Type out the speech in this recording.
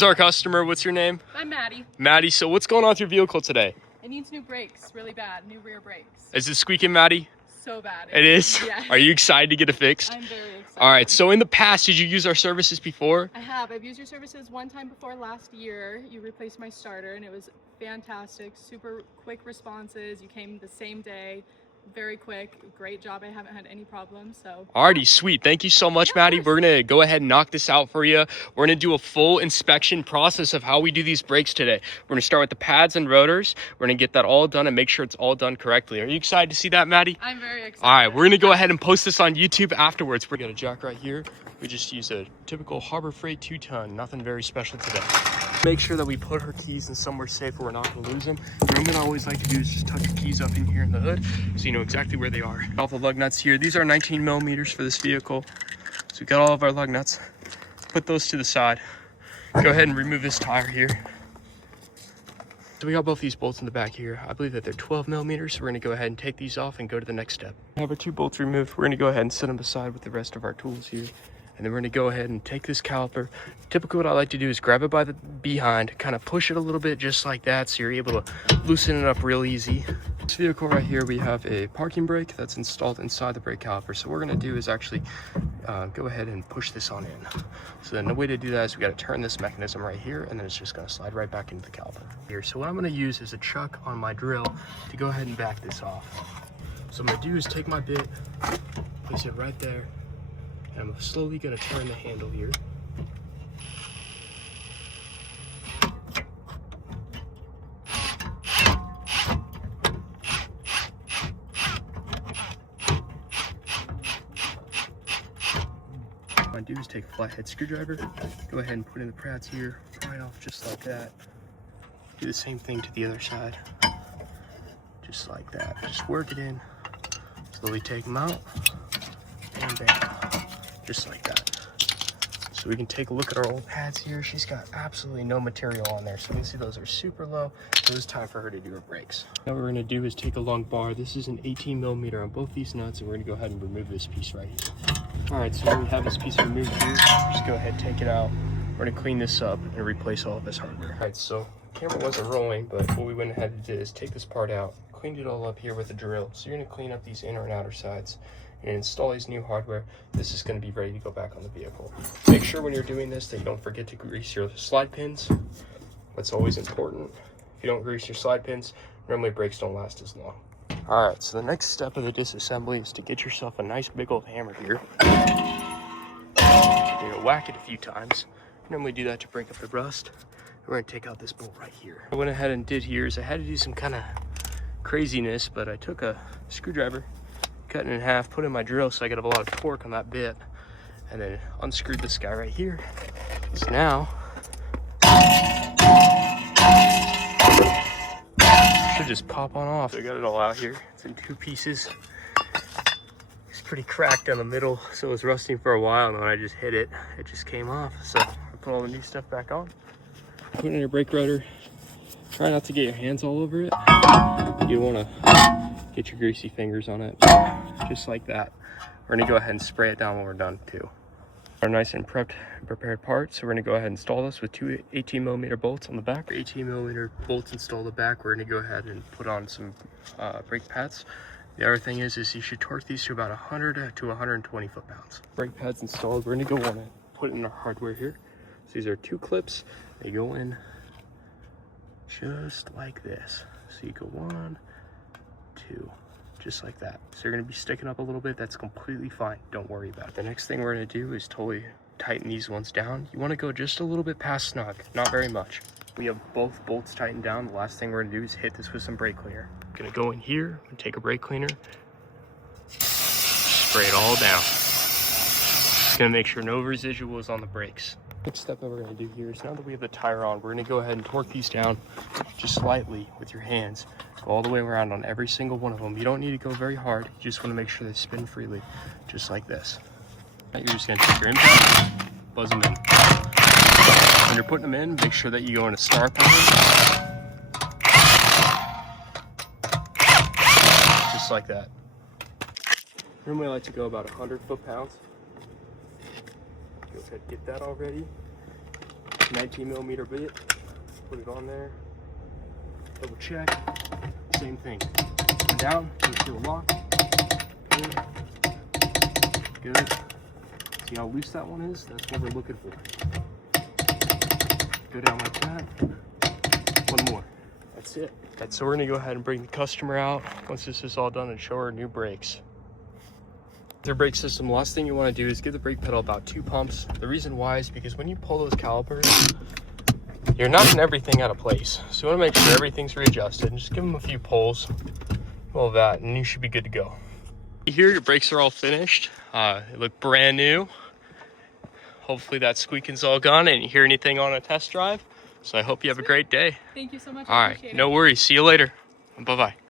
Who's our customer? What's your name? I'm Maddie. Maddie, so what's going on with your vehicle today? It needs new brakes, really bad, new rear brakes. Is it squeaking, Maddie? So bad. It is? Yes. Are you excited to get it fixed? I'm very excited. All right, so in the past, did you use our services before? I have. I've used your services one time before last year. You replaced my starter and it was fantastic. Super quick responses. You came the same day. Very quick. Great job. I haven't had any problems. So Alrighty, sweet. Thank you so much, Maddie. We're gonna go ahead and knock this out for you. We're gonna do a full inspection process of how we do these brakes today. We're gonna start with the pads and rotors. We're gonna get that all done and make sure it's all done correctly. Are you excited to see that, Maddie? I'm very excited. All right, we're gonna go ahead and post this on YouTube afterwards. We got a jack right here. We just use a typical Harbor Freight 2-ton, nothing very special today. Make sure that we put her keys in somewhere safe where we're not gonna lose them. What I'm gonna always like to do is just tuck your keys up in here in the hood so you know exactly where they are. All the lug nuts here. These are 19 millimeters for this vehicle. So we got all of our lug nuts. Put those to the side. Go ahead and remove this tire here. So we got both these bolts in the back here. I believe that they're 12 millimeters. So we're gonna go ahead and take these off and go to the next step. We have our 2 bolts removed. We're gonna go ahead and set them aside with the rest of our tools here. And then we're gonna go ahead and take this caliper. Typically what I like to do is grab it by the behind, kind of push it a little bit just like that so you're able to loosen it up real easy. This vehicle right here, we have a parking brake that's installed inside the brake caliper. So what we're gonna do is actually go ahead and push this on in. So then the way to do that is we gotta turn this mechanism right here and then it's just gonna slide right back into the caliper here. So what I'm gonna use is a chuck on my drill to go ahead and back this off. So what I'm gonna do is take my bit, place it right there, and I'm slowly gonna turn the handle here. What I do is take a flathead screwdriver, go ahead and put in the pads here, pry it off just like that. Do the same thing to the other side, just like that. Just work it in, slowly take them out, and bam. Just like that. So we can take a look at our old pads here. She's got absolutely no material on there. So you can see those are super low. So it's time for her to do her brakes. Now what we're gonna do is take a long bar. This is an 18 millimeter on both these nuts, and we're gonna go ahead and remove this piece right here. All right, so when we have this piece removed here, just go ahead and take it out. We're gonna clean this up and replace all of this hardware. All right, so the camera wasn't rolling, but what we went ahead and did is take this part out, cleaned it all up here with a drill. So you're gonna clean up these inner and outer sides and install these new hardware. This is going to be ready to go back on the vehicle. Make sure when you're doing this that you don't forget to grease your slide pins. That's always important. If you don't grease your slide pins, normally brakes don't last as long. All right, so the next step of the disassembly is to get yourself a nice big old hammer here. You're gonna whack it a few times. Normally do that to break up the rust. We're gonna take out this bolt right here. What I went ahead and did here is I had to do some kind of craziness, but I took a screwdriver, cut it in half, put in my drill so I could have a lot of torque on that bit, and then unscrewed this guy right here. So now should just pop on off. So I got it all out here. It's in 2 pieces. It's pretty cracked down the middle, so it was rusting for a while, and when I just hit it, it just came off. So I put all the new stuff back on. Put it in your brake rotor. Try not to get your hands all over it. You want to get your greasy fingers on it, just like that. We're gonna go ahead and spray it down when we're done too. Our nice and prepared parts. So we're gonna go ahead and install this with 2 18 millimeter bolts on the back. 18 millimeter bolts installed the back. We're gonna go ahead and put on some brake pads. The other thing is you should torque these to about 100 to 120 foot-pounds. Brake pads installed. We're gonna go on and put in our hardware here. So these are 2 clips. They go in just like this. So you go 1, 2, just like that. So you're gonna be sticking up a little bit. That's completely fine. Don't worry about it. The next thing we're gonna do is totally tighten these ones down. You wanna go just a little bit past snug, not very much. We have both bolts tightened down. The last thing we're gonna do is hit this with some brake cleaner. Gonna go in here and take a brake cleaner, spray it all down. Just gonna make sure no residuals on the brakes. Next step that we're going to do here is now that we have the tire on, we're going to go ahead and torque these down just slightly with your hands. Go all the way around on every single one of them. You don't need to go very hard. You just want to make sure they spin freely, just like this. Now you're just going to take your impact, buzz them in. When you're putting them in, make sure that you go in a star pattern. Just like that. Normally I like to go about 100 foot-pounds. Go ahead and get that all ready. 19mm bit. Put it on there. Double check. Same thing. Go down. Make sure the lock. Good. Good. See how loose that one is? That's what we're looking for. Go down like that. One more. That's it. So we're gonna go ahead and bring the customer out once this is all done and show her new brakes. Their brake system, the last thing you want to do is give the brake pedal about 2 pumps. The reason why is because when you pull those calipers, you're knocking everything out of place. So you want to make sure everything's readjusted and just give them a few pulls, all of that, and you should be good to go. Here, your brakes are all finished. They look brand new. Hopefully that squeaking's all gone. I didn't hear anything on a test drive. So I hope you have a great day. Thank you so much. All right, no worries. See you later. Bye-bye.